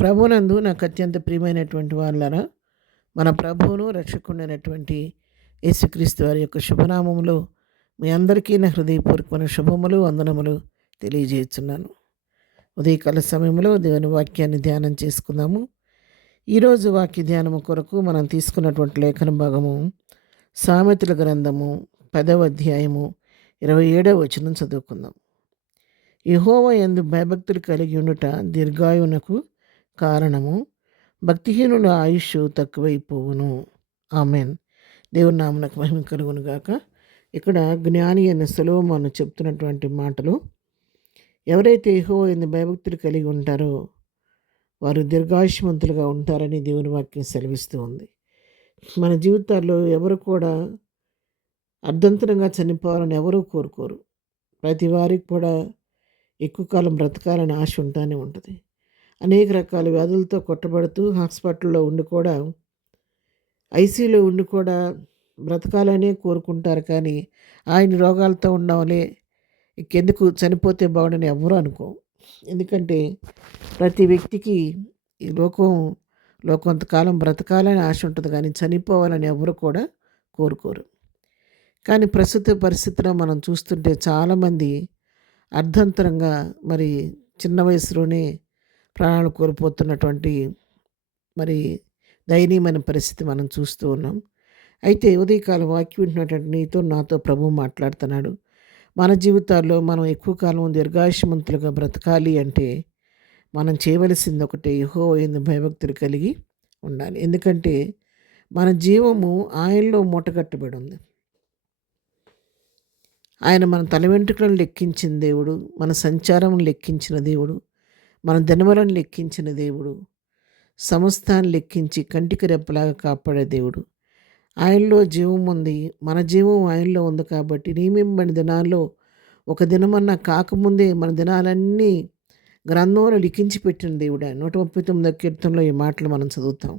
ప్రభునందు నాకు అత్యంత ప్రియమైనటువంటి వాళ్ళరా, మన ప్రభువును రక్షకుడైనటువంటి యేసుక్రీస్తు వారి యొక్క శుభనామములో మీ అందరికీ నా హృదయపూర్వకమైన శుభములు, వందనములు తెలియజేస్తున్నాను. ఉదయకాల సమయంలో దేవుని వాక్యాన్ని ధ్యానం చేసుకుందాము. ఈరోజు వాక్య ధ్యానము కొరకు మనం తీసుకున్నటువంటి లేఖన భాగము సామెతల గ్రంథము 10వ అధ్యాయము 27వ వచనం చదువుకుందాం. యెహోవా యందు భయభక్తులు కలిగి ఉండుట దీర్ఘాయువునకు కారణము, భక్తిహీనుల ఆయుష్ తక్కువైపోవును. ఆమెన్. దేవుని నామమునకు మహిమ కలుగును గాక. ఇక్కడ జ్ఞాని అయిన సొలొమోను చెప్తున్నటువంటి మాటలు, ఎవరైతే యెహోవా యందు భయభక్తులు కలిగి ఉంటారో వారు దీర్ఘాయుష్మంతులుగా ఉంటారని దేవుని వాక్యం సెలవిస్తూ ఉంది. మన జీవితాల్లో ఎవరు కూడా అర్ధంతరంగా చనిపోవాలని ఎవరూ కోరుకోరు. ప్రతి వారికి కూడా ఎక్కువ కాలం బ్రతకాలని ఆశ ఉంటానే ఉంటుంది. అనేక రకాల వ్యాధులతో కొట్టబడుతూ హాస్పిటల్లో ఉండి కూడా, ఐసీయూలో ఉండి కూడా బ్రతకాలనే కోరుకుంటారు. కానీ ఆయన రోగాలతో ఉన్నామలే, ఇంకెందుకు చనిపోతే బాగుండని ఎవ్వరూ అనుకోం. ఎందుకంటే ప్రతి వ్యక్తికి ఈ లోకంలో కొంతకాలం బ్రతకాలని ఆశ ఉంటుంది, కానీ చనిపోవాలని ఎవరు కూడా కోరుకోరు. కానీ ప్రస్తుత పరిస్థితిలో మనం చూస్తుంటే చాలామంది అర్ధంతరంగా మరి చిన్న వయసులోనే ప్రాణాలు కోల్పోతున్నటువంటి మరి దయనీయమైన పరిస్థితి మనం చూస్తూ ఉన్నాం. అయితే ఉదయకాల వాక్యం వింటున్నటువంటి నీతో నాతో ప్రభువు మాట్లాడుతున్నాడు. మన జీవితాల్లో మనం ఎక్కువ కాలం దీర్ఘాయుష్మంతులుగా బ్రతకాలి అంటే మనం చేయవలసింది ఒకటే, యెహోవా యందు భయభక్తులు కలిగి ఉండాలి. ఎందుకంటే మన జీవము ఆయనలో మూటగట్టబడి ఉంది. ఆయన మన తల వెంట్రుకలను లెక్కించిన దేవుడు, మన సంచారం లెక్కించిన దేవుడు, మన దినములను లెక్కించిన దేవుడు, సమస్తాన్ని లెక్కించి కంటికి రెప్పలాగా కాపాడే దేవుడు. ఆయనలో జీవం ఉంది, మన జీవం ఆయనలో ఉంది. కాబట్టి నియమింపబడిన దినాల్లో ఒక దినమన్నా కాకముందే మన దినాలన్నీ గ్రంథంలో లిఖించి పెట్టిన దేవుడు ఆయన. 139వ కీర్తనలో ఈ మాటలు మనం చదువుతాం.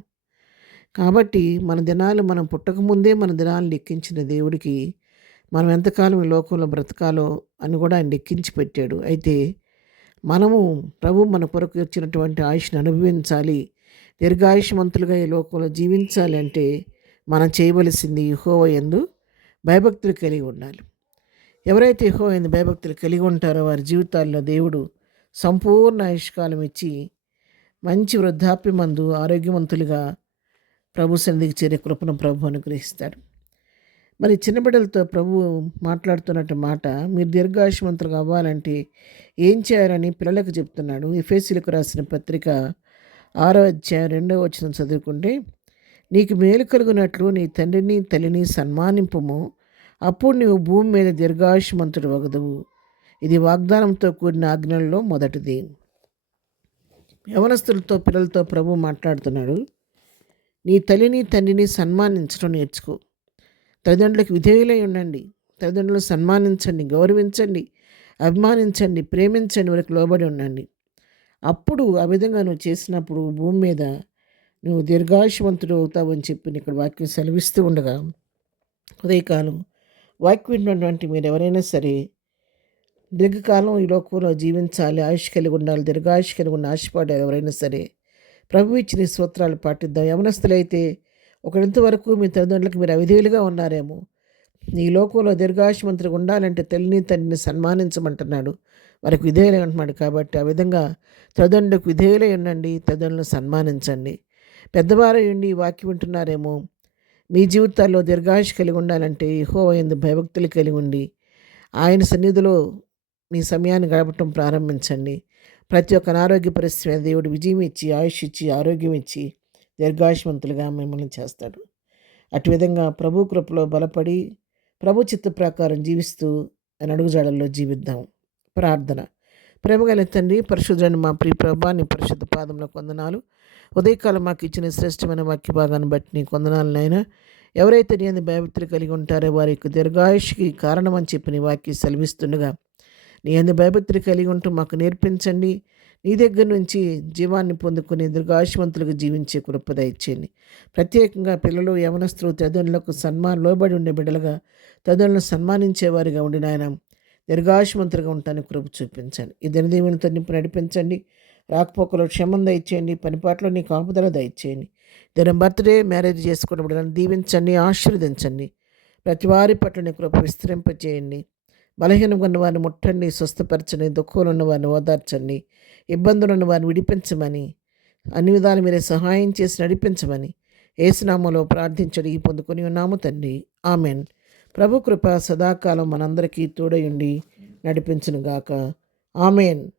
కాబట్టి మన దినాలు మనం పుట్టకముందే మన దినాలు లెక్కించిన దేవుడికి మనం ఎంతకాలం ఈ లోకంలో బ్రతకాలో అని కూడా ఆయన లెక్కించి పెట్టాడు. అయితే మనము ప్రభు మన కొరకు ఇచ్చినటువంటి ఆయుష్ని అనుభవించాలి, దీర్ఘాయుష్మంతులుగా ఈ లోకంలో జీవించాలి అంటే మనం చేయవలసింది యెహోవా యందు భయభక్తులు కలిగి ఉండాలి. ఎవరైతే యెహోవా యందు భయభక్తులు కలిగి ఉంటారో వారి జీవితాల్లో దేవుడు సంపూర్ణ ఆయుష్కాలం ఇచ్చి మంచి వృద్ధాప్యమందు ఆరోగ్యవంతులుగా ప్రభు సన్నిధికి చేరే కృపను ప్రభు అనుగ్రహిస్తాడు. మరి చిన్న బిడ్డలతో ప్రభు మాట్లాడుతున్నట్టు మాట, మీరు దీర్ఘాయుష్మంతులుగా అవ్వాలంటే ఏం చేయాలని పిల్లలకు చెప్తున్నాడు. ఎఫెసీయులకు రాసిన పత్రిక 6వ అధ్యాయం 2వ వచనం చదువుకుంటే, నీకు మేలు కలుగునట్లు నీ తండ్రిని తల్లిని సన్మానింపుము, అప్పుడు నీవు భూమి మీద దీర్ఘాయుష్మంతుడు వగదువు. ఇది వాగ్దానంతో కూడిన ఆజ్ఞలలో మొదటిది. యవనస్తులతో పిల్లలతో ప్రభు మాట్లాడుతున్నాడు. నీ తల్లిని తండ్రిని సన్మానించడం నేర్చుకో. తల్లిదండ్రులకు విధేయులై ఉండండి. తల్లిదండ్రులను సన్మానించండి, గౌరవించండి, అభిమానించండి, ప్రేమించండి, వారికి లోబడి ఉండండి. అప్పుడు ఆ విధంగా నువ్వు చేసినప్పుడు భూమి మీద నువ్వు దీర్ఘాయుష్మంతుడు అవుతావు అని చెప్పి ఇక్కడ వాక్యం సెలవిస్తూ ఉండగా, ఉదయకాలం వాక్యం విన్నటువంటి మీరు ఎవరైనా సరే దీర్ఘకాలం ఈ లోకంలో జీవించాలి, ఆయుష్ కలిగి ఉండాలి, దీర్ఘాయుష్ కలిగి ఉన్న ఆశపడాలి. ఎవరైనా సరే ప్రభు ఇచ్చిన సూత్రాలు పాటిద్దాం. యవనస్తులైతే ఒకరింతవరకు మీ తల్లిదండ్రులకు మీరు అవిధేయులుగా ఉన్నారేమో. ఈ లోకంలో దీర్ఘాయుష్మంతులుగా ఉండాలంటే తల్లిని తండ్రిని సన్మానించమంటున్నాడు, వారికి విధేయులై ఉంటున్నాడు. కాబట్టి ఆ విధంగా తల్లిదండ్రులకు విధేయులై ఉండండి, తల్లిదండ్రులను సన్మానించండి. పెద్దవారై ఉండి ఈ వాక్యం వింటున్నారేమో, మీ జీవితాల్లో దీర్ఘాయుష్ కలిగి ఉండాలంటే యెహోవా యందు భయభక్తులు కలిగి ఉండి ఆయన సన్నిధిలో మీ సమయాన్ని గడపటం ప్రారంభించండి. ప్రతి ఒక్క అనారోగ్య పరిస్థితి మీద దేవుడు విజయం ఇచ్చి, ఆయుష్ ఇచ్చి, ఆరోగ్యం ఇచ్చి దీర్ఘాయుష్మంతులుగా మిమ్మల్ని చేస్తాడు. అటు విధంగా ప్రభు కృపలో బలపడి ప్రభు చిత్త ప్రకారం జీవిస్తూ ఆయన అడుగుజాడల్లో జీవిద్దాం. ప్రార్థన. ప్రేమగల తండ్రి, పరిశుద్ధుడైన మా ప్రియ ప్రభా, నీ పరిశుద్ధ పాదంలో వందనాలు. ఉదయకాలం మాకు ఇచ్చిన శ్రేష్టమైన వాక్య భాగాన్ని బట్టి నీ వందనాలనైనా. ఎవరైతే నీ యందు భయభక్తులు కలిగి ఉంటారో వారి యొక్క దీర్ఘాయుష్కి కారణం అని చెప్పి నీ వాక్యం సెలవిస్తుండగా, నీ యందు భయభక్తులు కలిగి ఉంటూ మాకు నేర్పించండి. నీ దగ్గర నుంచి జీవాన్ని పొందుకుని దీర్ఘాయుష్మంతులుగా జీవించే కృప దయచేయండి. ప్రత్యేకంగా పిల్లలు, యవనస్తులు తల్లిదండ్రులకు లోబడి ఉండే బిడ్డలుగా తల్లిదండ్రులను సన్మానించేవారిగా ఉండి నాయన దీర్ఘాయుష్మంతులుగా ఉండటానికి కృప చూపించండి. ఈ దినదీవునితో నింపి నడిపించండి. రాకపోకలో క్షేమం దయచేయండి. పనిపాట్లో నీ కాపుదల దయచేయండి. దినం బర్త్డే మ్యారేజ్ చేసుకున్నప్పుడు నన్ను దీవించండి, ఆశీర్వదించండి. ప్రతి వారి పట్ల నీ కృప విస్తరింపచేయండి. బలహీనంగా ఉన్న వారిని ముట్టండి, స్వస్థపరచండి. దుఃఖంలో ఉన్న వారిని ఓదార్చండి. ఇబ్బందులు ఉన్న వారిని విడిపించమని, అన్ని విధాలు మీరే సహాయం చేసి నడిపించమని యేసునామములో ప్రార్థించడి పొందుకొని ఉన్నాము తండ్రి. ఆమెన్. ప్రభు కృప సదాకాలం మనందరికీ తోడయుండి నడిపించునుగాక. ఆమెన్.